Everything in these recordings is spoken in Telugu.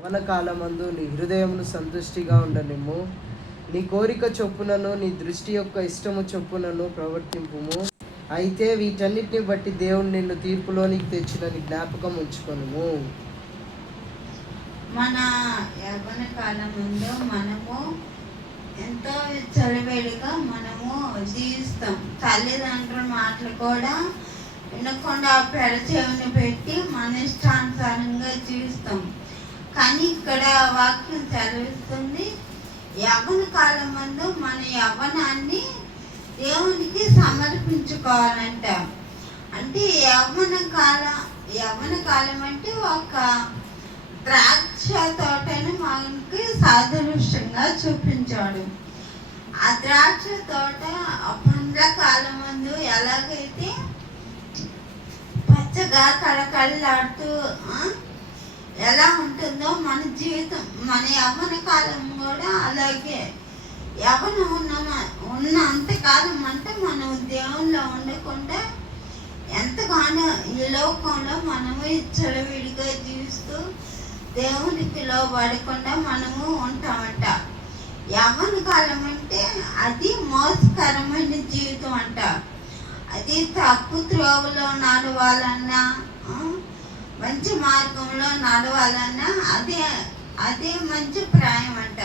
యవన కాలమందు నీ హృదయమును సంతుష్టిగా ఉండనిమ్ము. నీ కోరిక చొప్పునను నీ దృష్టి యొక్క ఇష్టము చొప్పునను ప్రవర్తింపుము. అయితే వీటన్నిటిని బట్టి దేవుడు నిన్ను తీర్పులోనికి తెచ్చినని జ్ఞాపకం ఉంచుకొనుము. మన యవన కాలముందు మనము ఎంతో చలివేడిగా మనము జీవిస్తాం. తల్లిదండ్రుల మాటలు కూడా వినకుండా పెడచెవిని పెట్టి మన ఇష్టానుసారంగా జీవిస్తాం. కానీ ఇక్కడ వాక్యం చదివిస్తుంది యవ్వన కాలం ముందు మన యవ్వనాన్ని దేవునికి సమర్పించుకోవాలంట. అంటే యవ్వన కాలం యవ్వన కాలం అంటే ఒక ద్రాక్ష తోటను మనకి సాదృశ్యంగా చూపించాడు. ఆ ద్రాక్ష తోట పండ్ల కాలం ముందు ఎలాగైతే పచ్చగా కళకళలాడుతూ ఎలా ఉంటుందో మన జీవితం మన యవ్వన కాలం కూడా అలాగే. యవ్వన ఉన్న ఉన్న అంతకాలం అంటే మనం దేవుల్లో ఉండకుండా ఎంతగానో ఈ లోకంలో మనము విడిగా జీవిస్తూ దేవునికి లోబడకుండా మనము ఉంటామంట. యవ్వన కాలం అంటే అది మోసకరమైన జీవితం అంట. అది తప్పు త్రోవలో నడవాలన్నా మంచి మార్గంలో నడవాలన్నా అదే అదే మంచి ప్రాయం అంట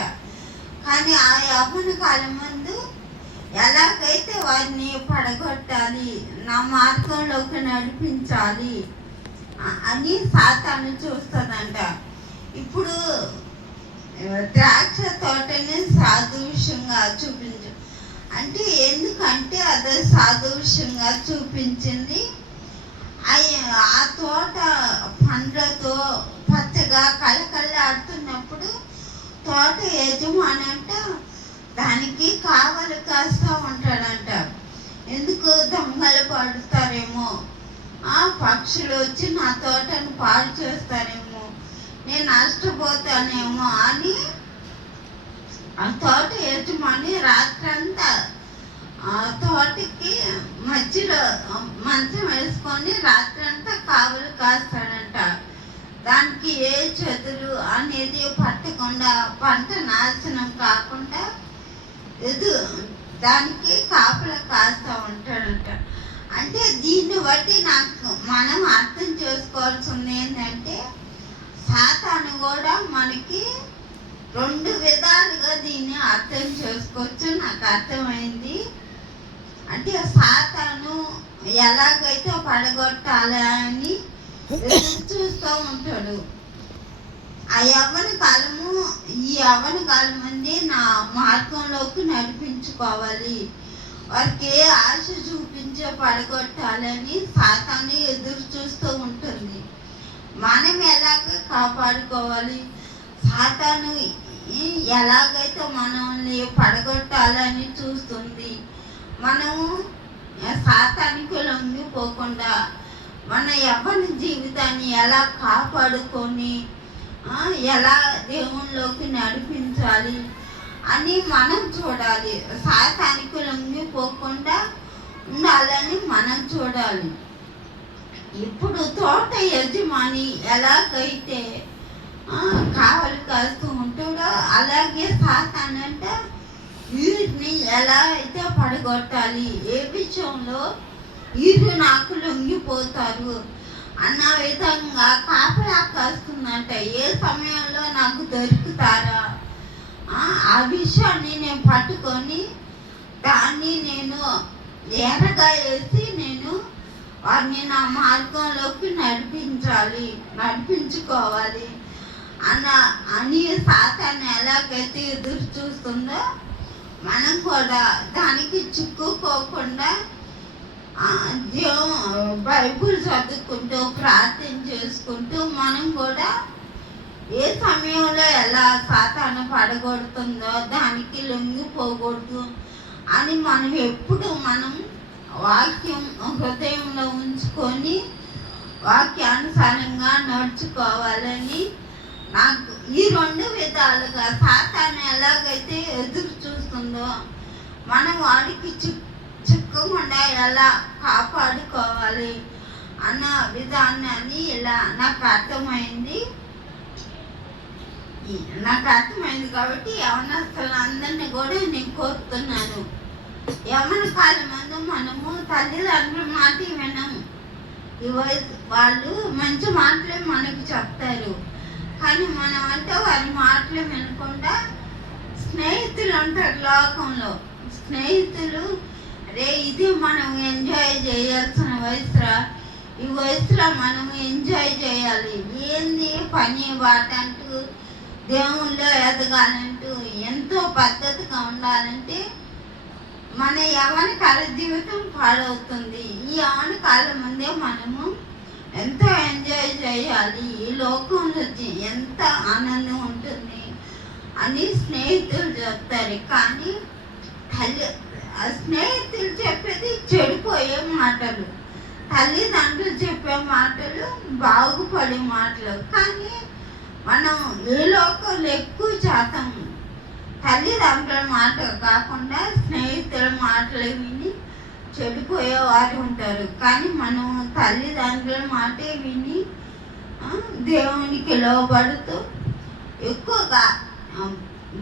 కానీ ఆ యవ్వన కాలం ముందు ఎలాగైతే వారిని పడగొట్టాలి నా మార్గంలోకి నడిపించాలి అని సాతాను చూస్తుందంట. ఇప్పుడు ద్రాక్ష తోటని సాదృశ్యంగా చూపించు. అంటే ఎందుకంటే అది విషయంగా చూపించింది ఆ తోట పండ్లతో పచ్చగా కలకల్లాడుతున్నప్పుడు తోట యజమాని అంట దానికి కావలి కాస్తా ఉంటాడంట. ఎందుకు దొంగలు పడుతారేమో? ఆ పక్షులు వచ్చి నా తోటను పాడు చేస్తారేమో? నేను నష్టపోతానేమో అని ఆ తోట యజమాని రాత్రంతా తోటకి మధ్యలో మంచం వేసుకొని రాత్రి అంతా కావులు కాస్తాడంట. దానికి ఏ చెదులు అనేది పట్టకుండా పంట నాశనం కాకుండా ఎదు దానికి కాపలా కాస్తా ఉంటాడంట. అంటే దీన్ని బట్టి నాకు మనం అర్థం చేసుకోవాల్సింది ఏంటంటే సాతాను కూడా మనకి రెండు విధాలుగా దీన్ని అర్థం చేసుకోవచ్చు. నాకు అర్థమైంది. అంటే సాతాను ఎలాగైతే పడగొట్టాలని చూస్తూ ఉంటాడు. ఆ యవ్వన కాలము ఈ యవ్వన కాలం అంది నా మార్గంలోకి నడిపించుకోవాలి. వారికి ఏ ఆశ చూపించే పడగొట్టాలని సాతాన్ని ఎదురు చూస్తూ ఉంటుంది. మనం ఎలాగ కాపాడుకోవాలి? సాతాను ఎలాగైతే మనల్ని పడగొట్టాలని చూస్తుంది? మనము సాతానికి లొంగిపోకుండా మన యవ్వని జీవితాన్ని ఎలా కాపాడుకొని ఎలా దేవునిలోకి నడిపించాలి అని మనం చూడాలి. సాతానికి లొంగిపోకుండా ఉండాలని మనం చూడాలి. ఇప్పుడు తోట యజమాని ఎలాగైతే కావాలి కావలి కాస్తూ ఉంటాడో అలాగే సాతానంటే ఈరుని ఎలా అయితే పడగొట్టాలి? ఏ విషయంలో ఈరు నాకు లొంగిపోతారు అన్న విధంగా కాపలా కాస్తుందంట. ఏ సమయంలో నాకు దొరుకుతారా? ఆ, ఆ విషయాన్ని నేను పట్టుకొని దాన్ని నేను ఎర్రగా వేసి నేను వారిని నా మార్గంలోకి నడిపించాలి నడిపించుకోవాలి. అన్న అని సాతాన్ని ఎలాగైతే ఎదురు చూస్తుందో మనం కూడా దానికి చిక్కుకోకుండా ఆ, బైబుల్ చదువుకుంటూ ప్రార్థన చేసుకుంటూ మనం కూడా ఏ సమయంలో ఎలా సాతాను పడగొడుతుందో దానికి లొంగిపోకూడదు అని మనం ఎప్పుడు మనం వాక్యం హృదయంలో ఉంచుకొని వాక్యానుసారంగా నడుచుకోవాలని నాకు ఈ రెండు విధాలుగా సాతాన్ని ఎలాగైతే ఎదురు చూస్తుందో మనం వాడికి చిక్ చిక్కకుండా ఎలా కాపాడుకోవాలి అన్న విధానాన్ని ఇలా నాకు అర్థమైంది. నాకు అర్థమైంది కాబట్టి యవనస్తులు అందరినీ కూడా నేను కోరుతున్నాను. యవన కాలం మనము తల్లిదండ్రుల మాట వినము. ఈ వయసు వాళ్ళు మంచి మాటలే మనకు చెప్తారు. కానీ మనం అంటే వారి మాటలు వినకుండా స్నేహితులు ఉంటారు లోకంలో. స్నేహితులు రే ఇది మనం ఎంజాయ్ చేయాల్సిన వయసురా. ఈ వయసులో మనం ఎంజాయ్ చేయాలి. ఏంది పని బాట అంటూ దేవుళ్ళో ఎదగాలంటూ ఎంతో పద్ధతిగా ఉండాలంటే మన యవన కాల జీవితం పాడవుతుంది. ఈ యవన కాలం ముందే మనము ఎంత ఎంజాయ్ చేయాలి? ఈ లోకంలో ఎంత ఆనందం ఉంటుంది? అని స్నేహితులు చెప్తారు. కానీ తల్లి స్నేహితులు చెప్పేది చెడిపోయే మాటలు. తల్లిదండ్రులు చెప్పే మాటలు బాగుపడే మాటలు. కానీ మనం ఈ లోకంలో ఎక్కువ శాతం తల్లిదండ్రుల మాట కాకుండా స్నేహితుల మాటలు విని చెడిపోయే వారు ఉంటారు. కానీ మనం తల్లిదండ్రుల మాటే విని దేవునికి లోబడుతూ ఎక్కువగా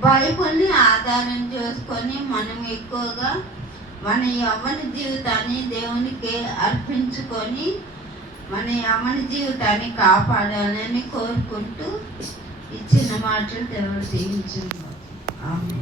బైబుల్ని ఆధారం చేసుకొని మనం ఎక్కువగా మన యవన జీవితాన్ని దేవునికి అర్పించుకొని మన యవన జీవితాన్ని కాపాడాలని కోరుకుంటూ ఇచ్చిన మాటలు దేవుడు దీవించింది ఆమె